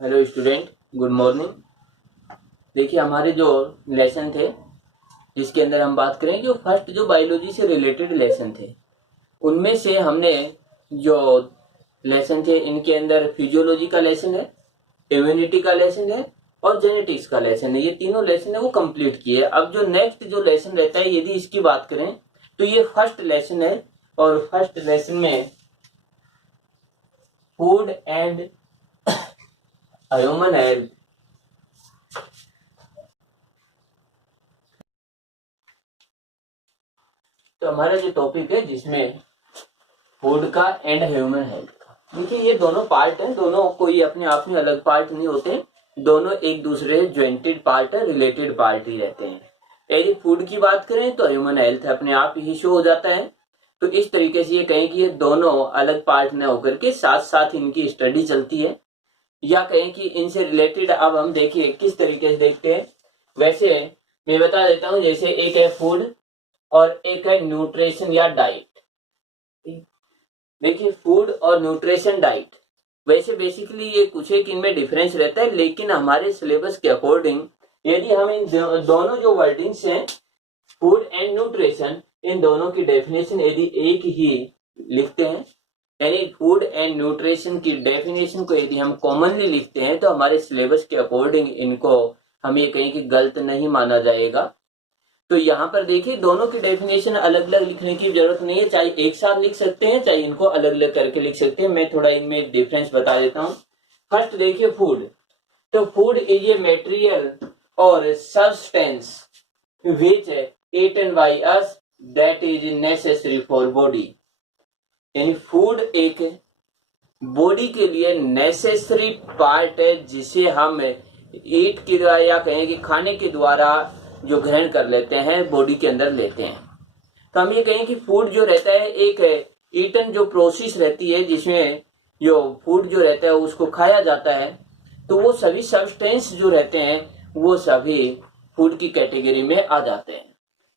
Hello student, good morning. देखिए हमारे जो लेसन थे जिसके अंदर हम बात करें, जो फर्स्ट जो बायोलॉजी से रिलेटेड लेसन थे उनमें से हमने जो लेसन थे इनके अंदर फिजियोलॉजी का लेसन है, इम्यूनिटी का लेसन है और जेनेटिक्स का लेसन है। ये तीनों लेसन है वो कंप्लीट किए। अब जो नेक्स्ट जो लेसन रहता है यदि इसकी बात करें तो ये फर्स्ट लेसन है और फर्स्ट लेसन में फूड एंड ह्यूमन हेल्थ। तो हमारा जो टॉपिक है जिसमें फूड का एंड ह्यूमन हेल्थ का, देखिए ये दोनों पार्ट हैं, दोनों कोई अपने आप में अलग पार्ट नहीं होते, दोनों एक दूसरे ज्वाइंटेड पार्ट है, रिलेटेड पार्ट ही रहते हैं। यदि फूड की बात करें तो ह्यूमन हेल्थ अपने आप ही शो हो जाता है। तो इस तरीके से ये कहें कि ये दोनों अलग पार्ट न होकर के साथ साथ इनकी स्टडी चलती है, या कहें कि इनसे रिलेटेड। अब हम देखिए किस तरीके से देखते हैं। वैसे मैं बता देता हूं, जैसे एक है फूड और एक है न्यूट्रिशन या डाइट। देखिए फूड और न्यूट्रिशन डाइट, वैसे बेसिकली ये कुछ एक इनमें डिफरेंस रहता है, लेकिन हमारे सिलेबस के अकॉर्डिंग यदि हम इन दोनों जो वर्डिंग्स हैं फूड एंड न्यूट्रिशन, इन दोनों की डेफिनेशन यदि एक ही लिखते हैं, यानी फूड एंड न्यूट्रिशन की डेफिनेशन को यदि हम कॉमनली लिखते हैं तो हमारे सिलेबस के अकॉर्डिंग इनको हम ये कहें कि गलत नहीं माना जाएगा। तो यहाँ पर देखिए दोनों की डेफिनेशन अलग अलग लिखने की जरूरत नहीं है, चाहे एक साथ लिख सकते हैं चाहे इनको अलग अलग करके लिख सकते हैं। मैं थोड़ा इनमें डिफरेंस बता देता हूँ। फर्स्ट देखिए फूड, तो फूड इज ए मटेरियल और substance which eaten by us that is necessary for body. यानी फूड एक बॉडी के लिए नेसेसरी पार्ट है जिसे हम ईट के द्वारा या कहें कि खाने के द्वारा जो ग्रहण कर लेते हैं, बॉडी के अंदर लेते हैं। तो हम ये कहें कि फूड जो रहता है एक ईटन जो प्रोसेस रहती है जिसमें जो फूड जो रहता है उसको खाया जाता है, तो वो सभी सब्सटेंस जो रहते हैं वो सभी फूड की कैटेगरी में आ जाते हैं।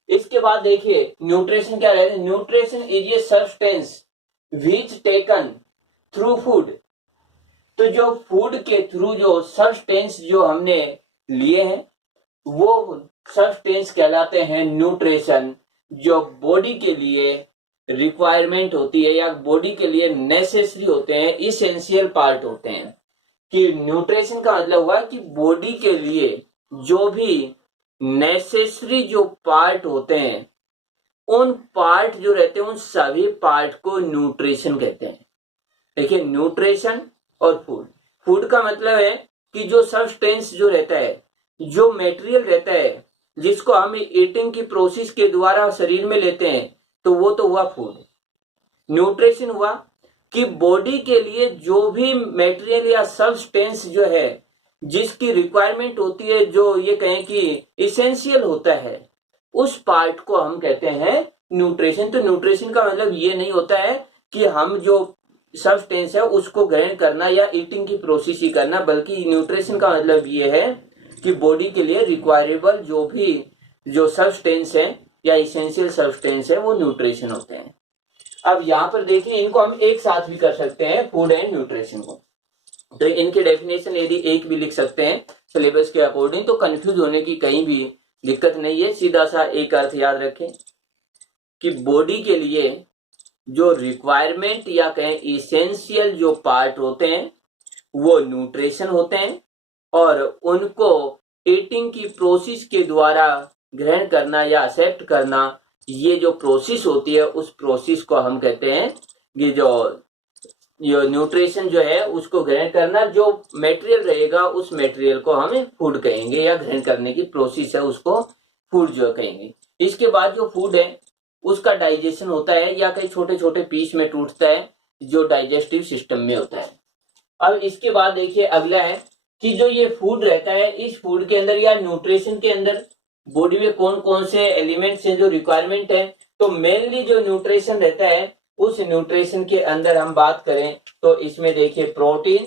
इसके बाद देखिए न्यूट्रिशन क्या रहता है। Nutrition is a substance which taken through food. तो जो फूड के थ्रू जो सब्सटेंस जो हमने लिए हैं वो सब्सटेंस कहलाते हैं न्यूट्रिशन, जो बॉडी के लिए रिक्वायरमेंट होती है या बॉडी के लिए नेसेसरी होते हैं, इसेंशियल पार्ट होते हैं। कि न्यूट्रिशन का मतलब हुआ कि बॉडी के लिए जो भी नेसेसरी जो पार्ट होते हैं, उन पार्ट जो रहते हैं उन सभी पार्ट को न्यूट्रिशन कहते हैं। देखिए न्यूट्रिशन और फूड, फूड का मतलब है कि जो सब्सटेंस जो रहता है, जो मटेरियल रहता है जिसको हम ईटिंग की प्रोसेस के द्वारा शरीर में लेते हैं, तो वो तो हुआ फूड। न्यूट्रिशन हुआ कि बॉडी के लिए जो भी मटेरियल या सब्सटेंस जो है जिसकी रिक्वायरमेंट होती है, जो ये कहें कि इसेंशियल होता है, उस पार्ट को हम कहते हैं न्यूट्रिशन। तो न्यूट्रिशन का मतलब ये नहीं होता है कि हम जो सब्सटेंस है उसको ग्रहण करना या ईटिंग की प्रोसेस ही करना, बल्कि न्यूट्रिशन का मतलब ये है कि बॉडी के लिए रिक्वायरेबल जो भी जो सब्सटेंस है या इसेंशियल सब्सटेंस है वो न्यूट्रिशन होते हैं। अब यहाँ पर देखिए इनको हम एक साथ भी कर सकते हैं, फूड एंड न्यूट्रिशन को। तो इनकी डेफिनेशन यदि एक भी लिख सकते हैं सिलेबस के अकॉर्डिंग, तो कंफ्यूज होने की कहीं भी दिक्कत नहीं है। सीधा सा एक अर्थ याद रखें कि बॉडी के लिए जो रिक्वायरमेंट या कहें इसेंशियल जो पार्ट होते हैं वो न्यूट्रिशन होते हैं, और उनको ईटिंग की प्रोसेस के द्वारा ग्रहण करना या एक्सेप्ट करना, ये जो प्रोसेस होती है उस प्रोसेस को हम कहते हैं कि जो न्यूट्रिशन जो है उसको ग्रहण करना, जो मटेरियल रहेगा उस मटेरियल को हम फूड कहेंगे, या ग्रहण करने की प्रोसेस है उसको फूड जो कहेंगे। इसके बाद जो फूड है उसका डाइजेशन होता है या कई छोटे छोटे पीस में टूटता है जो डाइजेस्टिव सिस्टम में होता है। अब इसके बाद देखिए अगला है कि जो ये फूड रहता है, इस फूड के अंदर या न्यूट्रिशन के अंदर बॉडी में कौन कौन से एलिमेंट्स हैं जो रिक्वायरमेंट है। तो मेनली जो न्यूट्रिशन रहता है उस न्यूट्रिशन के अंदर हम बात करें तो इसमें देखिए protein,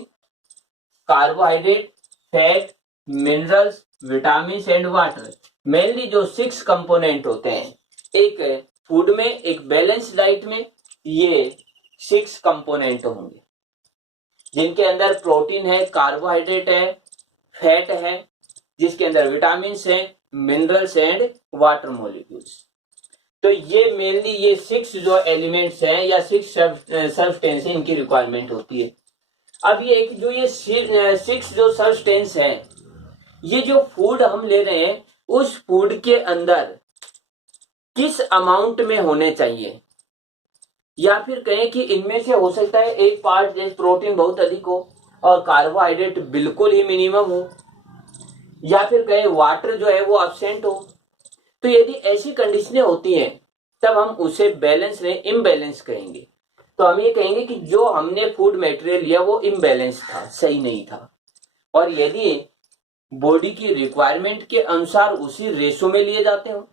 carbohydrate, fat, minerals, vitamin and water, mainly जो 6 कंपोनेंट होते हैं एक फूड में, एक बैलेंस डाइट में ये 6 कंपोनेंट होंगे। जिनके अंदर प्रोटीन है, कार्बोहाइड्रेट है, फैट है, जिसके अंदर विटामिन है, मिनरल्स एंड वाटर मॉलिक्यूल्स। तो ये मेनली ये 6 जो एलिमेंट्स हैं या 6 सब्सटेंस इनकी रिक्वायरमेंट होती है। अब ये एक जो ये 6 जो सब्सटेंस हैं, ये जो फूड हम ले रहे हैं उस फूड के अंदर किस अमाउंट में होने चाहिए, या फिर कहें कि इनमें से हो सकता है एक पार्ट जैसे प्रोटीन बहुत अधिक हो और कार्बोहाइड्रेट बिल्कुल ही मिनिमम हो, या फिर कहें वाटर जो है वो अब्सेंट हो। तो यदि ऐसी कंडीशनें होती हैं तब हम उसे बैलेंस नहीं इम्बैलेंस कहेंगे। तो हम ये कहेंगे कि जो हमने फूड मटेरियल लिया वो इम्बैलेंस था, सही नहीं था। और यदि बॉडी की रिक्वायरमेंट के अनुसार उसी रेशो में लिए जाते हो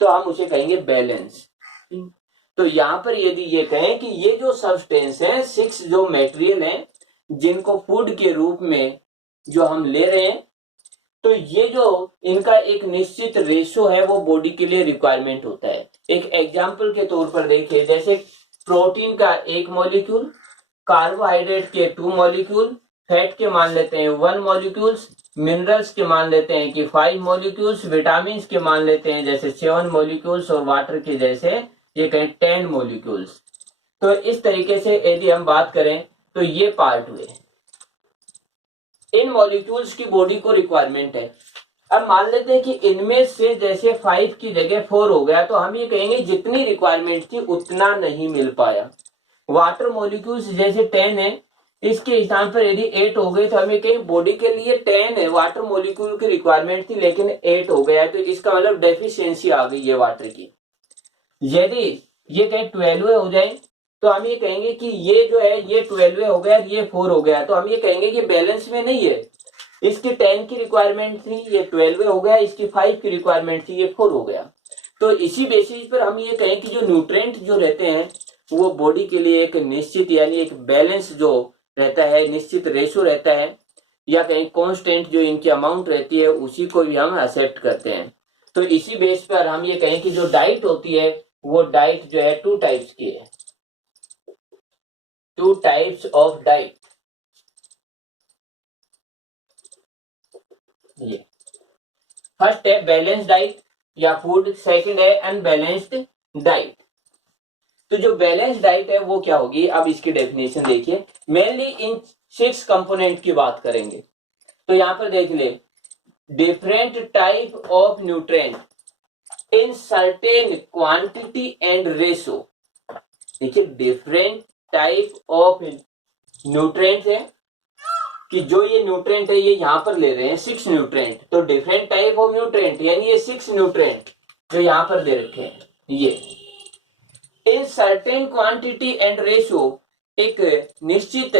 तो हम उसे कहेंगे बैलेंस। तो यहाँ पर यदि ये कहें कि ये जो सब्सटेंस है 6 जो मटेरियल हैं जिनको फूड के रूप में जो हम ले रहे हैं, तो ये जो इनका एक निश्चित रेशो है वो बॉडी के लिए रिक्वायरमेंट होता है। एक एग्जांपल के तौर पर देखिए, जैसे प्रोटीन का 1 मॉलिक्यूल, कार्बोहाइड्रेट के 2 मॉलिक्यूल, फैट के मान लेते हैं 1 मॉलिक्यूल्स, मिनरल्स के मान लेते हैं कि 5 मॉलिक्यूल्स, विटामिन के मान लेते हैं जैसे 7 मॉलिक्यूल्स और वाटर के जैसे ये कहें 10 मॉलिक्यूल्स। तो इस तरीके से यदि हम बात करें तो ये पार्ट हुए, इन मॉलिक्यूल्स की बॉडी को रिक्वायरमेंट है। अब मान लेते हैं कि इनमें से जैसे 5 की जगह 4 हो गया, तो हम ये कहेंगे जितनी रिक्वायरमेंट थी उतना नहीं मिल पाया। वाटर मॉलिक्यूल्स जैसे 10 है, इसके स्थान पर यदि 8 हो गए तो हम ये कहेंगे बॉडी के लिए 10 है, वाटर मॉलिक्यूल की रिक्वायरमेंट थी लेकिन 8 हो गया है, तो इसका मतलब डेफिशिएंसी आ गई है वाटर की। यदि ये कहें 12 हो जाए तो हम ये कहेंगे कि ये जो है ये 12 हो गया, ये 4 हो गया, तो हम ये कहेंगे कि बैलेंस में नहीं है। इसकी 10 की रिक्वायरमेंट थी, ये 12 हो गया, इसकी 5 की रिक्वायरमेंट थी, ये 4 हो गया। तो इसी बेसिस पर हम ये कहें कि जो न्यूट्रिएंट जो रहते हैं वो बॉडी के लिए एक निश्चित यानी एक बैलेंस जो रहता है, निश्चित रेशो रहता है, या कहीं कांस्टेंट जो इनकी अमाउंट रहती है उसी को भी हम एक्सेप्ट करते हैं। तो इसी बेस पर हम ये कहें कि जो डाइट होती है वो डाइट जो है 2 टाइप्स की है, 2 टाइप्स ऑफ डाइट। ये फर्स्ट है बैलेंस डाइट या फूड, सेकंड है अनबैलेंस्ड डाइट। तो जो बैलेंस डाइट है वो क्या होगी, अब इसकी डेफिनेशन देखिए। मेनली इन 6 कंपोनेंट की बात करेंगे। तो यहां पर देख ले, different type of nutrient in certain quantity and ratio. देखिए डिफरेंट टाइप ऑफ न्यूट्रिएंट है कि जो ये न्यूट्रिएंट है ये यहां पर ले रहे हैं 6 न्यूट्रिएंट, तो डिफरेंट टाइप ऑफ न्यूट्रिएंट यानी ये 6 न्यूट्रिएंट जो यहां पर दे रखे हैं, ये in certain quantity and ratio, एक निश्चित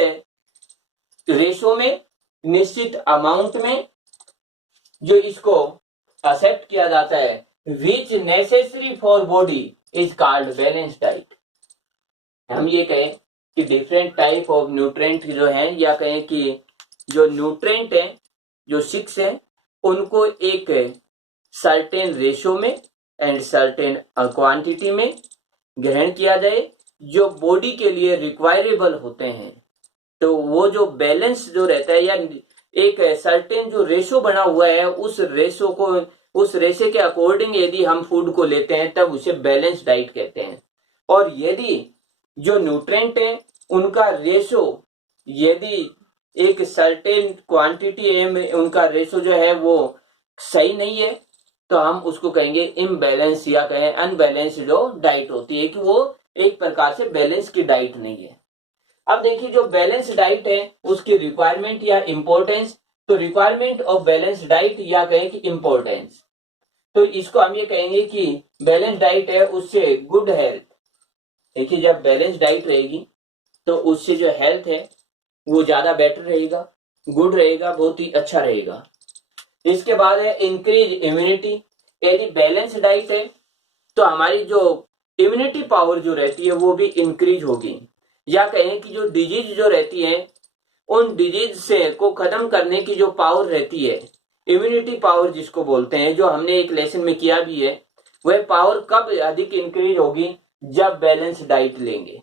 रेशो में, निश्चित अमाउंट में जो इसको एक्सेप्ट किया जाता है, which necessary for body is called balance diet. हम ये कहें कि डिफरेंट टाइप ऑफ न्यूट्रिएंट जो हैं, या कहें कि जो न्यूट्रिएंट हैं जो 6 हैं उनको एक सर्टेन रेशो में एंड सर्टेन क्वांटिटी में ग्रहण किया जाए जो बॉडी के लिए रिक्वायरेबल होते हैं। तो वो जो बैलेंस जो रहता है या एक सर्टेन जो रेशो बना हुआ है उस रेशो को, उस रेशे के अकॉर्डिंग यदि हम फूड को लेते हैं तब उसे बैलेंस डाइट कहते हैं। और यदि जो न्यूट्रिएंट है उनका रेशो यदि एक सर्टेन क्वांटिटी है, उनका रेशो जो है वो सही नहीं है तो हम उसको कहेंगे इम्बैलेंस, या कहें अनबैलेंस जो डाइट होती है कि वो एक प्रकार से बैलेंस की डाइट नहीं है। अब देखिए जो बैलेंस डाइट है उसकी रिक्वायरमेंट या इंपॉर्टेंस। तो रिक्वायरमेंट ऑफ बैलेंस डाइट या कहें कि इंपॉर्टेंस, तो इसको हम ये कहेंगे कि बैलेंस डाइट है उससे गुड हेल्थ। देखिए जब बैलेंस डाइट रहेगी तो उससे जो हेल्थ है वो ज्यादा बेटर रहेगा, गुड रहेगा, बहुत ही अच्छा रहेगा। इसके बाद है इंक्रीज इम्यूनिटी। यदि बैलेंस डाइट है तो हमारी जो इम्यूनिटी पावर जो रहती है वो भी इंक्रीज होगी, या कहें कि जो डिजीज जो रहती है उन डिजीज से को खत्म करने की जो पावर रहती है, इम्यूनिटी पावर जिसको बोलते हैं, जो हमने एक लेसन में किया भी है, वह पावर कब अधिक इंक्रीज होगी, जब बैलेंस डाइट लेंगे।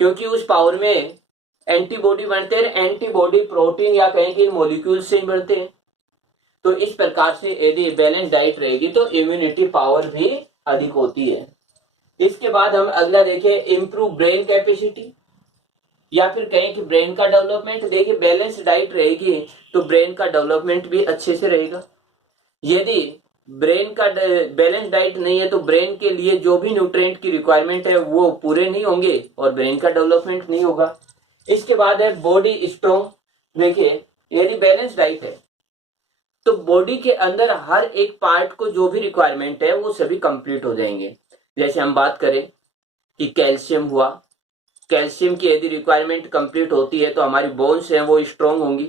क्योंकि उस पावर में एंटीबॉडी बनते हैं, एंटीबॉडी प्रोटीन या कहें कि मॉलिक्यूल से ही बनते हैं। तो इस प्रकार से यदि बैलेंस डाइट रहेगी तो इम्यूनिटी पावर भी अधिक होती है। इसके बाद हम अगला देखें, इंप्रूव ब्रेन कैपेसिटी या फिर कहें कि ब्रेन का डेवलपमेंट। देखिए बैलेंस डाइट रहेगी तो ब्रेन का डेवलपमेंट भी अच्छे से रहेगा। यदि ब्रेन का बैलेंस डाइट नहीं है तो ब्रेन के लिए जो भी न्यूट्रिएंट की रिक्वायरमेंट है वो पूरे नहीं होंगे और ब्रेन का डेवलपमेंट नहीं होगा। इसके बाद है बॉडी स्ट्रॉन्ग। देखिए यदि बैलेंस डाइट है तो बॉडी के अंदर हर एक पार्ट को जो भी रिक्वायरमेंट है वो सभी कंप्लीट हो जाएंगे। जैसे हम बात करें कि कैल्शियम हुआ, कैल्शियम की यदि रिक्वायरमेंट कंप्लीट होती है तो हमारी बोन्स हैं वो स्ट्रांग होंगी।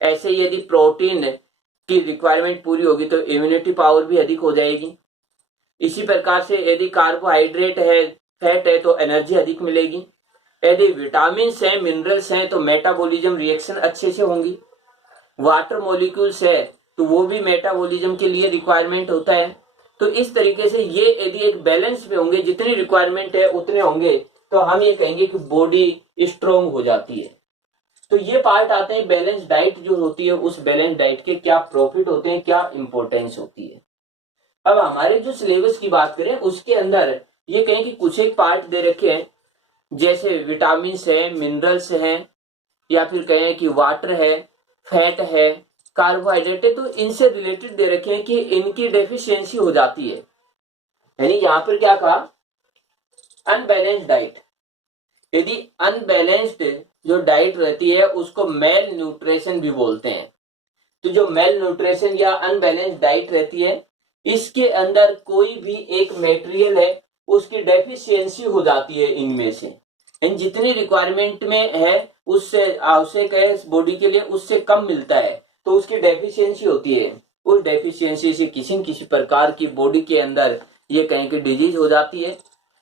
ऐसे ही यदि प्रोटीन की रिक्वायरमेंट पूरी होगी तो इम्यूनिटी पावर भी अधिक हो जाएगी। इसी प्रकार से यदि कार्बोहाइड्रेट है, फैट है तो एनर्जी अधिक मिलेगी। यदि विटामिन हैं, मिनरल्स हैं तो मेटाबॉलिज्म रिएक्शन अच्छे से होंगी। वाटर मॉलिक्यूल्स है तो वो भी मेटाबॉलिज्म के लिए रिक्वायरमेंट होता है। तो इस तरीके से ये यदि एक बैलेंस में होंगे, जितनी रिक्वायरमेंट है उतने होंगे, तो हम ये कहेंगे कि बॉडी स्ट्रांग हो जाती है। तो ये पार्ट आते हैं बैलेंस डाइट जो होती है, उस बैलेंस डाइट के क्या प्रॉफिट होते हैं, क्या इंपॉर्टेंस होती है। अब हमारे जो सिलेबस की बात करें उसके अंदर ये कहें कि कुछ एक पार्ट दे रखे हैं, जैसे विटामिन है, मिनरल्स हैं, या फिर कहें कि वाटर है, फैट है, कार्बोहाइड्रेट है, तो इनसे रिलेटेड दे रखे हैं कि इनकी डेफिशिएंसी हो जाती है। यानी यहां पर क्या कहा, अनबैलेंस्ड डाइट। यदि अनबैलेंस्ड जो डाइट रहती है उसको मेल न्यूट्रिशन भी बोलते हैं। तो जो मेल न्यूट्रिशन या अनबैलेंस्ड डाइट रहती है, इसके अंदर कोई भी एक मटेरियल है उसकी डेफिशिएंसी हो जाती है इनमें से। इन जितनी रिक्वायरमेंट में है उससे आवश्यक है बॉडी के लिए, उससे कम मिलता है तो उसकी डेफिशिएंसी होती है। उस डेफिशिएंसी से किसी न किसी प्रकार की बॉडी के अंदर ये कहें कि डिजीज हो जाती है,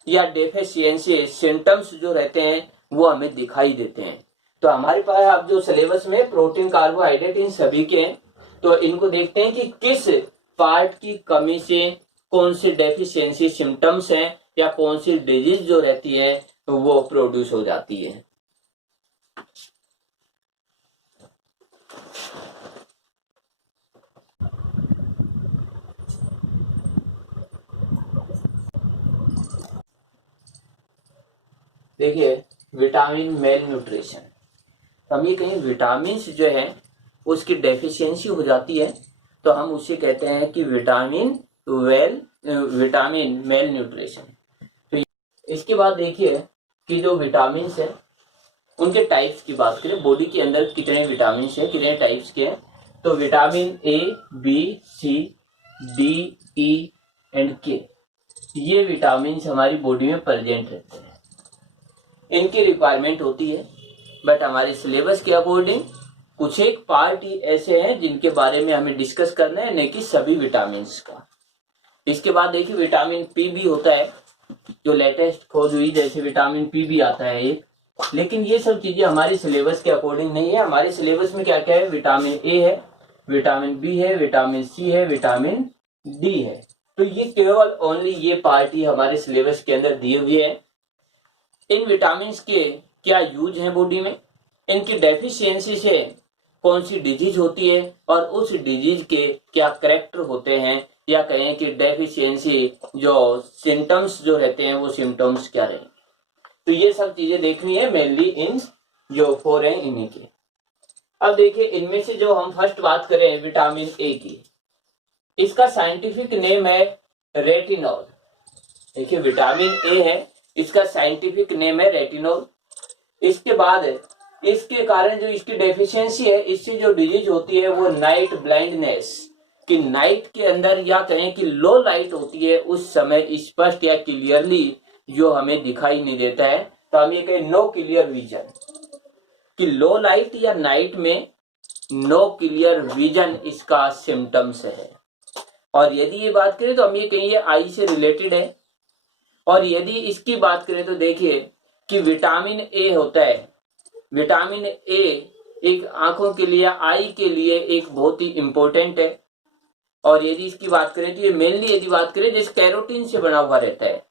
या डेफिशिएंसी सिम्टम्स जो रहते हैं वो हमें दिखाई देते हैं। तो हमारे पास अब जो सिलेबस में प्रोटीन, कार्बोहाइड्रेट इन सभी के हैं, तो इनको देखते हैं कि किस पार्ट की कमी से कौन सी डेफिशिएंसी सिम्टम्स हैं या कौन सी डिजीज जो रहती है वो प्रोड्यूस हो जाती है। देखिए विटामिन मेल न्यूट्रिशन, हम ये कहें विटामिन जो है उसकी डेफिशिएंसी हो जाती है तो हम उसे कहते हैं कि विटामिन मेल न्यूट्रिशन। तो इसके बाद देखिए कि जो विटामिन है उनके टाइप्स की बात करें, बॉडी के अंदर कितने विटामिन है, कितने टाइप्स के हैं। तो vitamin A, B, C, D, E and K, ये विटामिन हमारी बॉडी में प्रेजेंट रहते हैं, इनकी रिक्वायरमेंट होती है। बट हमारे सिलेबस के अकॉर्डिंग कुछ एक पार्ट ही ऐसे हैं जिनके बारे में हमें डिस्कस करना है, नहीं कि सभी विटामिन का। इसके बाद देखिए विटामिन पी भी होता है, जो लेटेस्ट खोज हुई, जैसे विटामिन पी भी आता है एक, लेकिन ये सब चीजें हमारे सिलेबस के अकॉर्डिंग नहीं है। हमारे सिलेबस में क्या क्या है, विटामिन ए है, विटामिन बी है, विटामिन सी है, विटामिन डी है। तो ये केवल ओनली ये पार्ट ही हमारे सिलेबस के अंदर दिए हुए हैं। इन विटामिन के क्या यूज है बॉडी में, इनकी डेफिशिएंसी से कौन सी डिजीज होती है और उस डिजीज के क्या करेक्टर होते हैं, या कहें कि डेफिशिएंसी जो सिम्टम्स जो रहते हैं वो सिम्टम्स क्या रहे। तो ये सब चीजें देखनी है मेनली इन जो 4 हैं इन्हीं की। अब देखिए इनमें से जो हम फर्स्ट बात करें विटामिन ए की, इसका साइंटिफिक नेम है रेटिनॉल। देखिए विटामिन ए है, इसका साइंटिफिक नेम है रेटिनॉल। इसके बाद इसके कारण जो इसकी डेफिशिएंसी है, इससे जो डिजीज होती है वो नाइट ब्लाइंडनेस, कि नाइट के अंदर या कहें कि लो लाइट होती है उस समय स्पष्ट या क्लियरली जो हमें दिखाई नहीं देता है, तो हम ये कहें नो क्लियर विजन, कि लो लाइट या नाइट में नो क्लियर विजन इसका सिम्टम्स है। और यदि ये बात करें तो हम ये कहें ये आई से रिलेटेड है। और यदि इसकी बात करें तो देखिए कि विटामिन ए होता है, विटामिन ए एक आंखों के लिए, आई के लिए एक बहुत ही इंपॉर्टेंट है। और यदि इसकी बात करें तो ये मेनली यदि बात करें जैसे कैरोटीन से बना हुआ रहता है,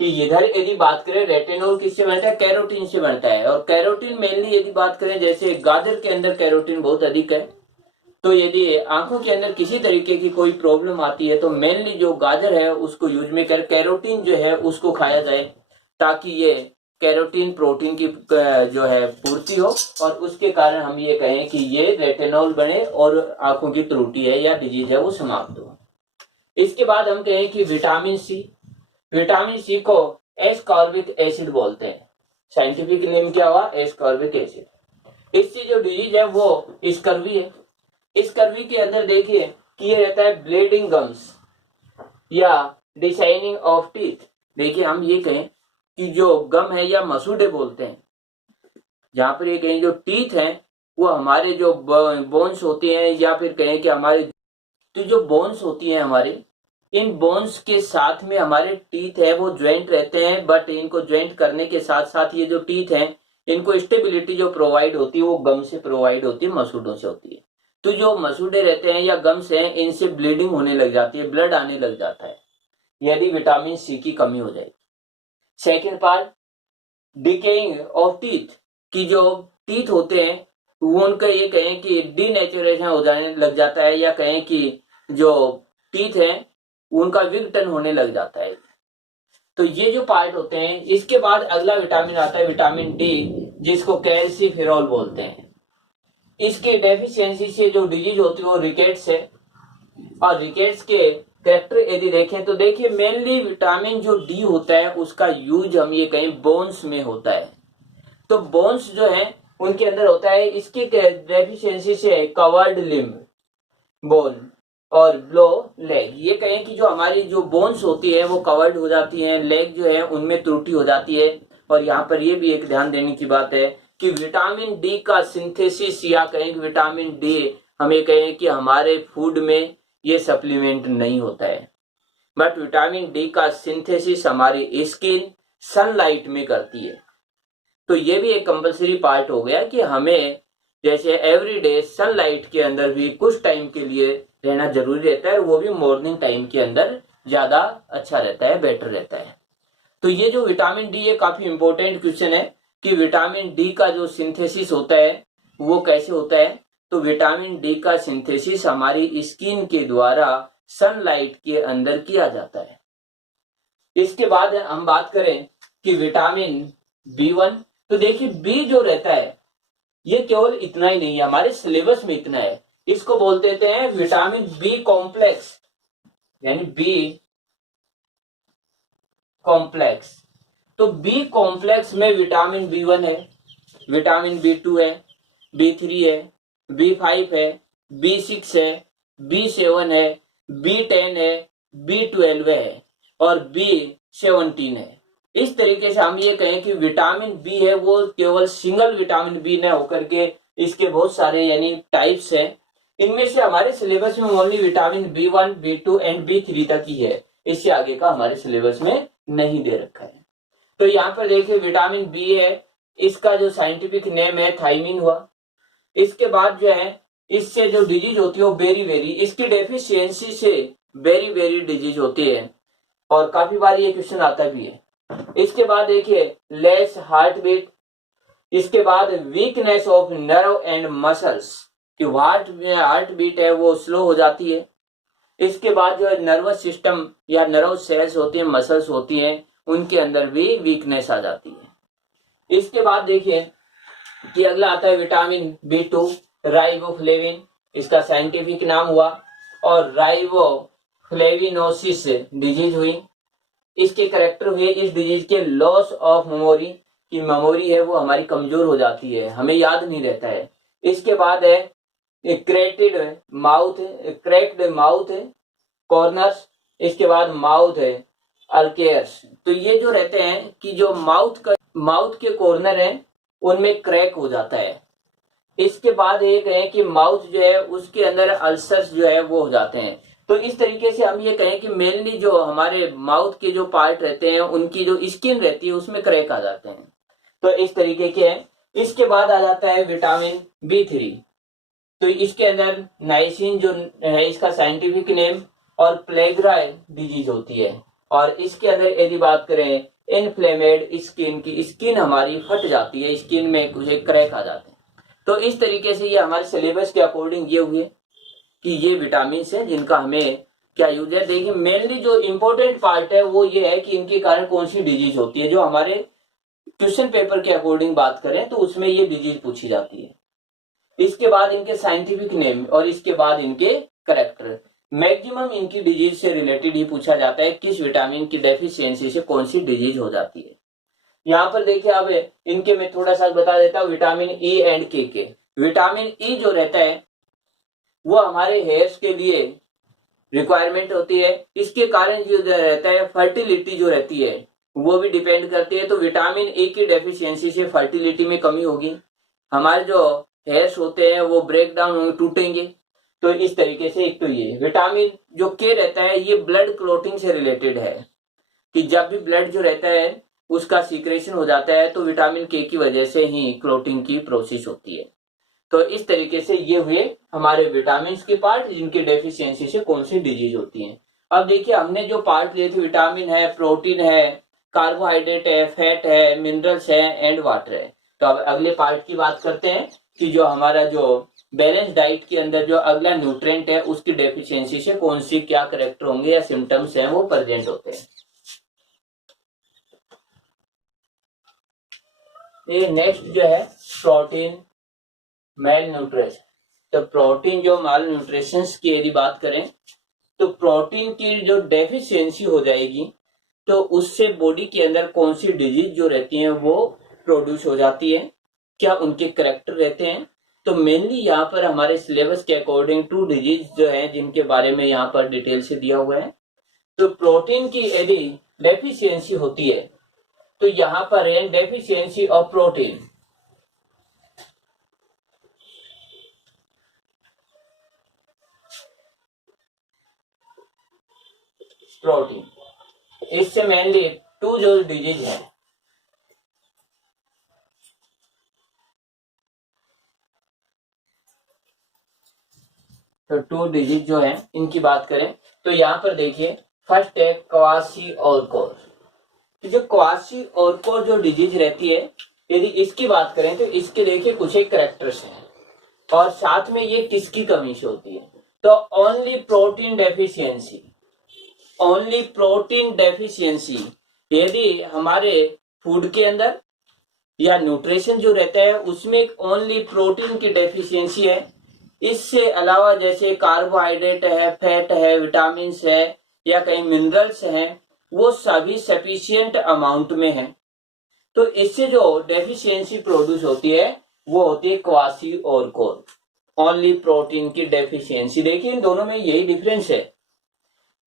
कि इधर यदि बात करें रेटिनॉल किससे बनता है, कैरोटीन से बनता है। और कैरोटीन मेनली यदि बात करें जैसे गाजर के अंदर कैरोटीन बहुत अधिक है, तो यदि आंखों के अंदर किसी तरीके की कोई प्रॉब्लम आती है तो मेनली जो गाजर है उसको यूज में कर कैरोटीन जो है उसको खाया जाए, ताकि ये कैरोटीन प्रोटीन की जो है पूर्ति हो और उसके कारण हम ये कहें कि ये रेटिनॉल बने और आंखों की त्रुटि है या डिजीज है वो समाप्त हो। इसके बाद हम कहें कि विटामिन सी, विटामिन सी को एस्कॉर्बिक एसिड बोलते हैं। साइंटिफिक नेम क्या हुआ, एस्कॉर्बिक एसिड। इससे जो डिजीज है वो स्कर्वी है। स्कर्वी के अंदर देखिए कि ये रहता है ब्लीडिंग गम्स या डिशाइनिंग ऑफ टीथ। देखिए हम ये कहें कि जो गम है या मसूड़े बोलते हैं, जहां पर ये कहें जो टीथ हैं वो हमारे जो बोन्स होते हैं या फिर कहें कि हमारे तो जो बोन्स होती हैं हमारे, इन बोन्स के साथ में हमारे टीथ है वो ज्वाइंट रहते हैं, बट इनको ज्वाइंट करने के साथ साथ ये जो टीथ हैं इनको स्टेबिलिटी जो प्रोवाइड होती है वो गम से प्रोवाइड होती है, मसूड़ों से होती है। तो जो मसूड़े रहते हैं या गम्स हैं इनसे ब्लीडिंग होने लग जाती है, ब्लड आने लग जाता है यदि विटामिन सी की कमी हो जाए। Second part, decaying of teeth, की जो टीथ होते हैं वो उनका ये कहें कि डीनेचुरेशन हो जाने लग जाता है, या कहें कि जो टीथ है उनका विघटन होने लग जाता है। तो ये जो पार्ट होते हैं, इसके बाद अगला विटामिन आता है विटामिन डी, जिसको कैल्सीफेरॉल बोलते हैं। इसके डेफिशिएंसी से जो डिजीज होती है वो रिकेट्स है। और रिकेट्स के कैरेक्टर यदि देखें तो देखिए मेनली विटामिन जो डी होता है उसका यूज हम ये कहें बोन्स में होता है। तो बोन्स जो है उनके अंदर होता है, इसकी डेफिशिएंसी से कवर्ड लिम्ब बोन और ब्लो लेग, ये कहें कि जो हमारी जो बोन्स होती है वो कवर्ड हो जाती हैं, लेग जो है उनमें त्रुटि हो जाती है। और यहाँ पर ये भी एक ध्यान देने की बात है कि विटामिन डी का सिंथेसिस या कहें कि विटामिन डी हमें कहें कि हमारे फूड में ये सप्लीमेंट नहीं होता है, बट विटामिन डी का सिंथेसिस हमारी स्किन सनलाइट में करती है। तो ये भी एक कंपलसरी पार्ट हो गया कि हमें जैसे एवरीडे सनलाइट के अंदर भी कुछ टाइम के लिए रहना जरूरी रहता है, वो भी मॉर्निंग टाइम के अंदर ज्यादा अच्छा रहता है, बेटर रहता है। तो ये जो विटामिन डी ये काफी इंपॉर्टेंट क्वेश्चन है कि विटामिन डी का जो सिंथेसिस होता है वो कैसे होता है। तो विटामिन डी का सिंथेसिस हमारी स्किन के द्वारा सनलाइट के अंदर किया जाता है। इसके बाद हम बात करें कि विटामिन बी1, तो देखिए बी जो रहता है ये केवल इतना ही नहीं है, हमारे सिलेबस में इतना है, इसको बोल देते हैं विटामिन बी कॉम्प्लेक्स, यानी बी कॉम्प्लेक्स। तो बी कॉम्प्लेक्स में विटामिन बी1 है, विटामिन बी2 है, बी3 है, बी5 है, बी6 है, बी7 है, बी10 है, बी12 है और बी17 है। इस तरीके से हम ये कहें कि विटामिन बी है वो केवल सिंगल विटामिन बी न होकर के इसके बहुत सारे यानी टाइप्स हैं। इनमें से हमारे सिलेबस में only vitamin B1, बी2 and B3 तक ही है, इससे आगे का हमारे सिलेबस में नहीं दे रखा है। तो यहाँ पर देखिए विटामिन बी है, इसका जो साइंटिफिक नेम है थायमिन हुआ। इसके बाद जो है इससे जो डिजीज होती है वो बेरी इसकी डेफिशिएंसी से बेरी डिजीज होती है और काफी बार ये क्वेश्चन आता भी है। इसके बाद देखिए लेस हार्ट बीट, इसके बाद weakness of nerve and muscles, कि हार्ट बीट है वो स्लो हो जाती है। इसके बाद जो है नर्वस सिस्टम या नर्व सेल्स होती हैं, मसल्स होती हैं, उनके अंदर भी वीकनेस आ जाती है। इसके बाद देखिए कि अगला आता है विटामिन बी2 राइबोफ्लेविन, इसका साइंटिफिक नाम हुआ, और राइबोफ्लेविनोसिस डिजीज हुई। इसके करेक्टर हुए इस डिजीज के लॉस ऑफ मेमोरी, की मेमोरी है वो हमारी कमजोर हो जाती है, हमें याद नहीं रहता है। इसके बाद है क्रेक्ड माउथ कॉर्नर्स, इसके बाद माउथ है अल्केयर्स। तो ये जो रहते हैं कि जो माउथ के कॉर्नर है उनमें क्रैक हो जाता है। इसके बाद एक है कि माउथ जो है उसके अंदर अल्सर्स जो है वो हो जाते हैं। तो इस तरीके से हम ये कहें कि मेनली जो हमारे माउथ के जो पार्ट रहते हैं उनकी जो स्किन रहती है उसमें क्रैक आ जाते हैं। तो इस तरीके के हैं। इसके बाद आ जाता है विटामिन बी3, तो इसके अंदर नाइसिन जो है इसका साइंटिफिक नेम, और प्लेग्राई डिजीज होती है। और इसके अंदर यदि बात करें इन्फ्लेमेड स्किन की, स्किन हमारी फट जाती है, स्किन में कुछ क्रैक आ जाते हैं। तो इस तरीके से ये हमारे सिलेबस के अकॉर्डिंग ये हुए कि ये विटामिन है जिनका हमें क्या यूज है। देखिए मेनली जो इंपॉर्टेंट पार्ट है वो ये है कि इनके कारण कौन सी डिजीज होती है। जो हमारे क्वेश्चन पेपर के अकॉर्डिंग बात करें तो उसमें ये डिजीज पूछी जाती है। इसके बाद इनके साइंटिफिक नेम और इसके बाद इनके करेक्टर। मैक्सिमम इनकी डिजीज से रिलेटेड ही पूछा जाता है, किस विटामिन की डेफिशिएंसी से कौन सी डिजीज हो जाती है। यहाँ पर देखिए अब इनके मैं थोड़ा सा बता देता हूँ। विटामिन ई एंड के विटामिन ई जो रहता है वो हमारे हेयर्स के लिए रिक्वायरमेंट होती है। इसके कारण जो रहता है फर्टिलिटी जो रहती है वो भी डिपेंड करती है। तो विटामिन ए की डेफिशिएंसी से फर्टिलिटी में कमी होगी, हमारे जो हेयर्स होते हैं वो ब्रेक डाउन होंगे, टूटेंगे। तो इस तरीके से एक तो ये विटामिन जो के रहता है ये ब्लड क्लोटिंग से रिलेटेड है कि जब भी ब्लड जो रहता है उसका सीक्रेशन हो जाता है तो विटामिन के की वजह से ही क्लोटिंग की प्रोसेस होती है। तो इस तरीके से ये हुए हमारे विटामिन के पार्ट जिनकी डेफिशिएंसी से कौन सी डिजीज होती है। अब देखिए हमने जो पार्ट लिए थे, विटामिन है, प्रोटीन है, कार्बोहाइड्रेट है, फैट है, मिनरल्स है एंड वाटर है। तो अब अगले पार्ट की बात करते हैं कि जो हमारा जो बैलेंस डाइट के अंदर जो अगला न्यूट्रिएंट है उसकी डेफिशिएंसी से कौन सी क्या करेक्टर होंगे या सिम्टम्स हैं वो प्रेजेंट होते हैं। ये नेक्स्ट जो है प्रोटीन मेल न्यूट्रिशन। तो प्रोटीन जो माल न्यूट्रिशन की यदि बात करें तो प्रोटीन की जो डेफिशिएंसी हो जाएगी तो उससे बॉडी के अंदर कौन सी डिजीज जो रहती है वो प्रोड्यूस हो जाती है, क्या उनके करेक्टर रहते हैं। तो मेनली यहाँ पर हमारे सिलेबस के अकॉर्डिंग 2 डिजीज जो है जिनके बारे में यहाँ पर डिटेल से दिया हुआ है। तो प्रोटीन की यदि डेफिशिएंसी होती है तो यहाँ पर है डेफिशिएंसी ऑफ प्रोटीन। इससे मेनली 2 जो डिजीज है, तो 2 डिजीज जो है इनकी बात करें तो यहाँ पर देखिए फर्स्ट है क्वाशियोर्कोर। तो जो क्वाशियोर्कोर जो डिजीज रहती है यदि इसकी बात करें तो इसके देखिए कुछ एक करेक्टर्स हैं और साथ में ये किसकी कमी से होती है। तो ओनली प्रोटीन डेफिशिएंसी यदि हमारे फूड के अंदर या न्यूट्रिशन जो रहता है उसमें ओनली प्रोटीन की डेफिशिएंसी है, इससे अलावा जैसे कार्बोहाइड्रेट है, फैट है, विटामिन है या कहीं मिनरल्स हैं वो सभी सफिशिएंट अमाउंट में है। तो इससे जो डेफिशिएंसी प्रोड्यूस होती है वो होती है क्वाशियोर्कोर, ओनली प्रोटीन की डेफिशिएंसी। देखिए इन दोनों में यही डिफरेंस है।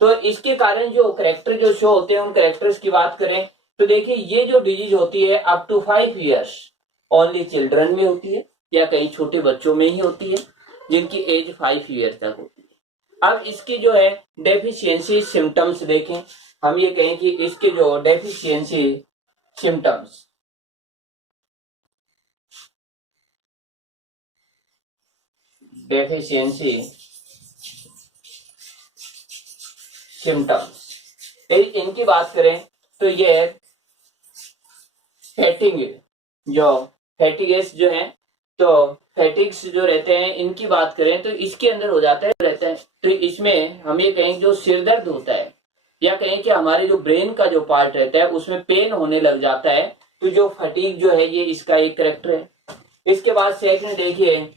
तो इसके कारण जो करेक्टर जो शो होते हैं उन करेक्टर्स की बात करें तो देखिए ये जो डिजीज होती है up to 5 years only children में होती है या कई छोटे बच्चों में ही होती है जिनकी एज 5 ईयर तक होती है। अब इसकी जो है डेफिशिएंसी सिम्टम्स देखें, हम ये कहें कि इसके जो डेफिशिएंसी सिम्टम्स इनकी बात करें तो ये फैटिग्स जो है तो फैटिग्स जो रहते हैं इनकी बात करें तो इसके अंदर हो जाता है। तो इसमें हम ये कहें जो सिर दर्द होता है या कहें कि हमारे जो ब्रेन का जो पार्ट रहता है उसमें पेन होने लग जाता है, तो जो फटीग जो है ये इसका एक करेक्टर है। इसके बाद सेकंड देखिए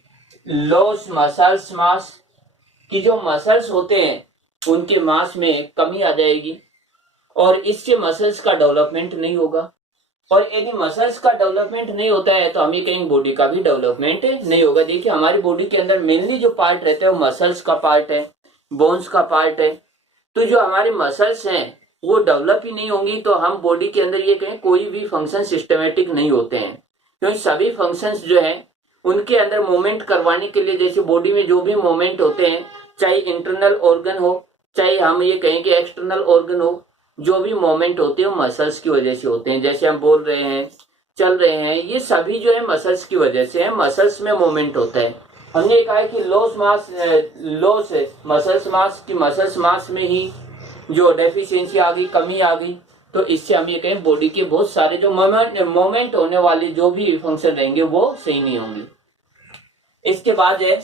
लॉस मसल्स मास की, जो मसल्स होते हैं उनके मास में कमी आ जाएगी और इससे मसल्स का डेवलपमेंट नहीं होगा। और यदि मसल्स का डेवलपमेंट नहीं होता है तो हमें कहीं बॉडी का भी डेवलपमेंट नहीं होगा। देखिए हमारी बॉडी के अंदर मेनली जो पार्ट रहता है वो मसल्स का पार्ट है, बोन्स का पार्ट है। तो जो हमारे मसल्स हैं वो डेवलप ही नहीं होंगी तो हम बॉडी के अंदर ये कहें कोई भी फंक्शन सिस्टमेटिक नहीं होते हैं, क्योंकि सभी फंक्शंस जो है उनके अंदर मूवमेंट करवाने के लिए, जैसे बॉडी में जो भी मूवमेंट होते हैं चाहे इंटरनल ऑर्गन हो चाहे हम ये कहें कि एक्सटर्नल ऑर्गन हो, जो भी मूवमेंट होते हैं वो मसल्स की वजह से होते हैं। जैसे हम बोल रहे हैं, चल रहे हैं, ये सभी जो है मसल्स की वजह से है, मसल्स में मूवमेंट होता है। हमने कहा कि लॉस मसल्स मास की मसल्स मास में ही जो डेफिशिएंसी आ गई, कमी आ गई, तो इससे हम ये कहें बॉडी के बहुत सारे जो मोमेंट होने वाले जो भी फंक्शन रहेंगे वो सही नहीं होंगे। इसके बाद है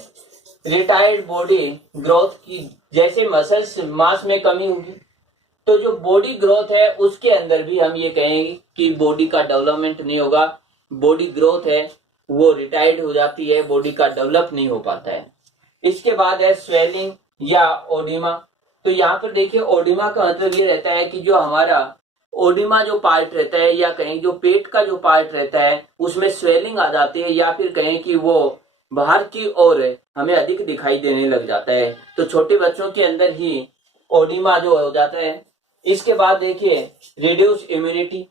रिटायर्ड बॉडी ग्रोथ की, जैसे मसल्स मास में कमी होगी तो जो बॉडी ग्रोथ है उसके अंदर भी हम ये कहेंगे कि बॉडी का डेवलपमेंट नहीं होगा, बॉडी ग्रोथ है वो रिटायर्ड हो जाती है, बॉडी का डेवलप नहीं हो पाता है। इसके बाद है स्वेलिंग या ओडिमा। तो यहाँ पर देखिए ओडिमा का मतलब ये रहता है कि जो हमारा ओडिमा जो पार्ट रहता है या कहें जो पेट का जो पार्ट रहता है उसमें स्वेलिंग आ जाती है, या फिर कहें कि वो बाहर की ओर हमें अधिक दिखाई देने लग जाता है। तो छोटे बच्चों के अंदर ही ओडिमा जो हो जाता है। इसके बाद देखिए रिड्यूस इम्यूनिटी,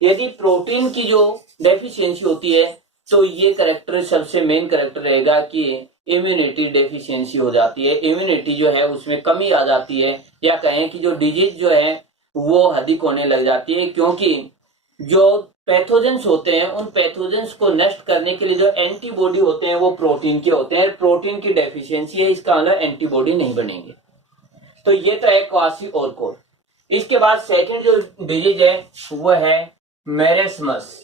यदि प्रोटीन की जो डेफिशिएंसी होती है तो ये करेक्टर सबसे मेन करेक्टर रहेगा कि इम्यूनिटी डेफिशिएंसी हो जाती है, इम्यूनिटी जो है उसमें कमी आ जाती है, या कहें कि जो डिजीज जो है वो अधिक होने लग जाती है, क्योंकि जो पैथोजेंस होते हैं उन पैथोजेंस को नष्ट करने के लिए जो एंटीबॉडी होते हैं वो प्रोटीन के होते हैं, प्रोटीन की डेफिशिएंसी है, इसका मतलब एंटीबॉडी नहीं बनेंगे। तो ये तो है क्वासी और कोर। इसके बाद सेकंड जो डिजीज है वो है मेरेस्मस।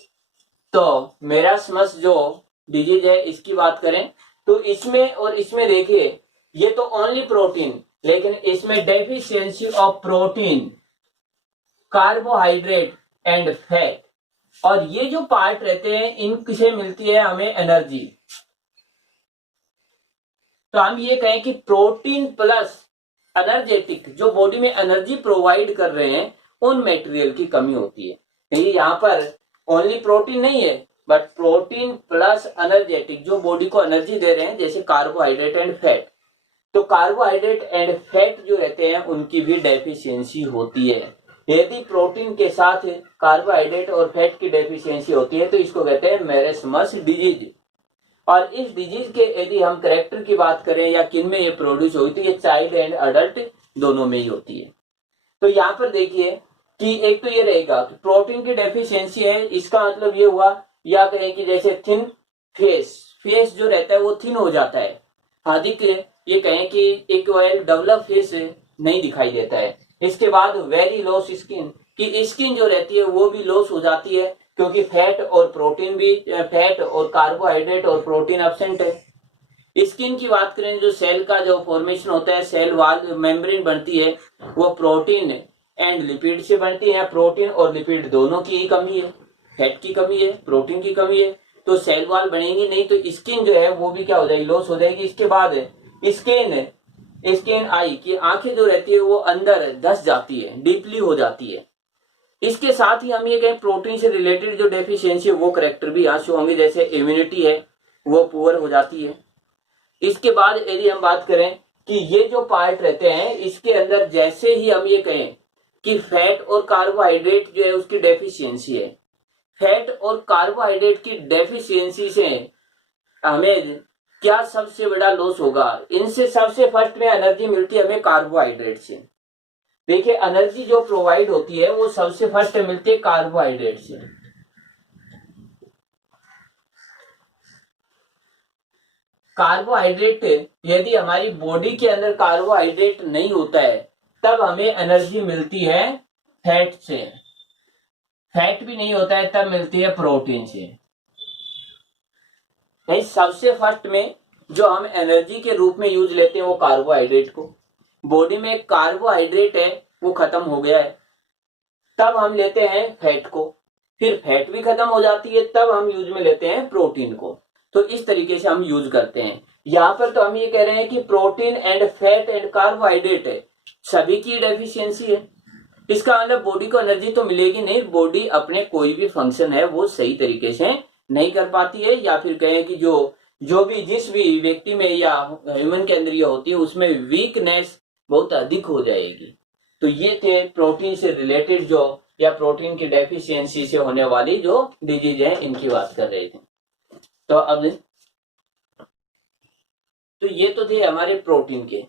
तो मेरेस्मस जो डिजीज है इसकी बात करें तो इसमें और इसमें देखिए ये तो ओनली प्रोटीन, लेकिन इसमें deficiency of protein, carbohydrate and fat, और ये जो पार्ट रहते हैं इनसे मिलती है हमें एनर्जी। तो हम ये कहें कि प्रोटीन प्लस एनर्जेटिक जो बॉडी में एनर्जी प्रोवाइड कर रहे हैं उन मटेरियल की कमी होती है। ये यहाँ पर ओनली प्रोटीन नहीं है बट प्रोटीन प्लस एनर्जेटिक जो बॉडी को एनर्जी दे रहे हैं, जैसे कार्बोहाइड्रेट एंड फैट। तो कार्बोहाइड्रेट एंड फैट जो रहते हैं उनकी भी डेफिशिएंसी होती है। यदि प्रोटीन के साथ कार्बोहाइड्रेट और फैट की डेफिशिएंसी होती है तो इसको कहते हैं मेरेस्मस डिजीज। और इस डिजीज के यदि हम करेक्टर की बात करें या किन में ये प्रोड्यूस होगी तो ये चाइल्ड एंड अडल्ट दोनों में ही होती है। तो यहाँ पर देखिए कि एक तो ये रहेगा कि प्रोटीन की डेफिशिएंसी है, इसका मतलब ये हुआ, या कहें कि जैसे थिन फेस जो रहता है वो थिन हो जाता है, अधिक ये कहें कि एक वेल डेवलप फेस नहीं दिखाई देता है। इसके बाद वेरी लॉस स्किन, की स्किन जो रहती है वो भी लॉस हो जाती है, क्योंकि फैट और प्रोटीन भी, फैट और कार्बोहाइड्रेट और प्रोटीन एब्सेंट है। स्किन की बात करें जो सेल का जो फॉर्मेशन होता है, सेल वाल मेम्ब्रेन बनती है वो प्रोटीन एंड लिपिड से बनती है। प्रोटीन और लिपिड दोनों की ही कमी है, फैट की कमी है, प्रोटीन की कमी है, तो सेल वाल बनेंगे नहीं, तो स्किन जो है वो भी क्या हो जाएगी, लॉस हो जाएगी। इसके बाद स्किन आई की आंखें जो रहती है वो अंदर धस जाती है, डीपली हो जाती है। इसके साथ ही हम ये कहें प्रोटीन से रिलेटेड जो डेफिशिएंसी है वो करेक्टर भी यहाँ शो होंगे, जैसे इम्यूनिटी है वो पुअर हो जाती है। इसके बाद यदि हम बात करें कि ये जो पार्ट रहते हैं इसके अंदर जैसे ही हम ये कहें कि फैट और कार्बोहाइड्रेट जो है उसकी डेफिशिएंसी है, फैट और कार्बोहाइड्रेट की डेफिशिएंसी से हमें क्या सबसे बड़ा लॉस होगा, इनसे सबसे फर्स्ट में एनर्जी मिलती है हमें कार्बोहाइड्रेट से। देखिए एनर्जी जो प्रोवाइड होती है वो सबसे फर्स्ट मिलती है कार्बोहाइड्रेट से। कार्बोहाइड्रेट यदि हमारी बॉडी के अंदर कार्बोहाइड्रेट नहीं होता है तब हमें एनर्जी मिलती है फैट से, फैट भी नहीं होता है तब मिलती है प्रोटीन से। नहीं, सबसे फर्स्ट में जो हम एनर्जी के रूप में यूज लेते हैं वो कार्बोहाइड्रेट को, बॉडी में कार्बोहाइड्रेट है वो खत्म हो गया है तब हम लेते हैं फैट को, फिर फैट भी खत्म हो जाती है तब हम यूज में लेते हैं प्रोटीन को। तो इस तरीके से हम यूज करते हैं। यहाँ पर तो हम ये कह रहे हैं कि protein and fat and carbohydrate है सभी की डेफिशिएंसी है। इसका मतलब बॉडी को एनर्जी तो मिलेगी नहीं, बॉडी अपने कोई भी फंक्शन है वो सही तरीके से नहीं कर पाती है, या फिर कहें कि जो भी जिस भी व्यक्ति में या ह्यूमन के अंदर ये होती है उसमें वीकनेस बहुत अधिक हो जाएगी। तो ये थे प्रोटीन से रिलेटेड जो या प्रोटीन की डेफिशिएंसी से होने वाली जो डिजीज है इनकी बात कर रहे थे। तो अब तो ये तो थे हमारे प्रोटीन के।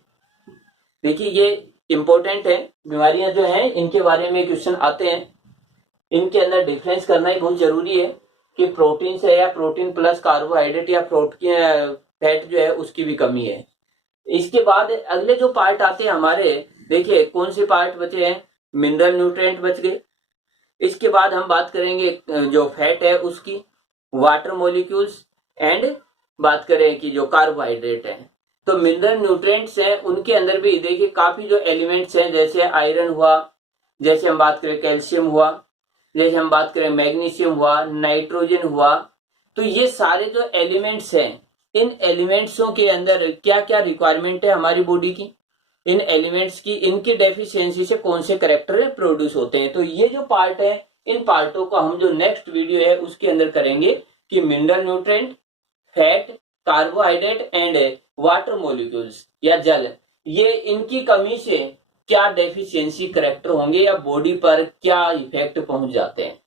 देखिए ये इंपॉर्टेंट है, बीमारियां जो हैं इनके बारे में क्वेश्चन आते हैं, इनके अंदर डिफरेंस करना ही बहुत जरूरी है कि प्रोटीन से या प्रोटीन प्लस कार्बोहाइड्रेट या प्रोटीन फैट जो है उसकी भी कमी है। इसके बाद अगले जो पार्ट आते हैं हमारे देखिए कौन से पार्ट बचे हैं, मिनरल न्यूट्रिएंट बच गए। इसके बाद हम बात करेंगे जो फैट है उसकी, वाटर मॉलिक्यूल्स एंड बात करें कि जो कार्बोहाइड्रेट है। तो मिनरल न्यूट्रिएंट्स हैं उनके अंदर भी देखिए काफी जो एलिमेंट्स हैं, जैसे आयरन हुआ, जैसे हम बात करें कैल्शियम हुआ, जैसे हम बात करें मैग्नीशियम हुआ, नाइट्रोजन हुआ। तो ये सारे जो एलिमेंट्स हैं, इन एलिमेंट्सों के अंदर क्या क्या रिक्वायरमेंट है हमारी बॉडी की, इन एलिमेंट्स की, इनकी डेफिशिएंसी से कौन से कैरेक्टर प्रोड्यूस होते हैं। तो ये जो पार्ट है, इन पार्टों को हम जो नेक्स्ट वीडियो है उसके अंदर करेंगे कि mineral nutrient, fat, carbohydrate and water molecules या जल, ये इनकी कमी से क्या डेफिशिएंसी करेक्टर होंगे या बॉडी पर क्या इफेक्ट पहुंच जाते हैं।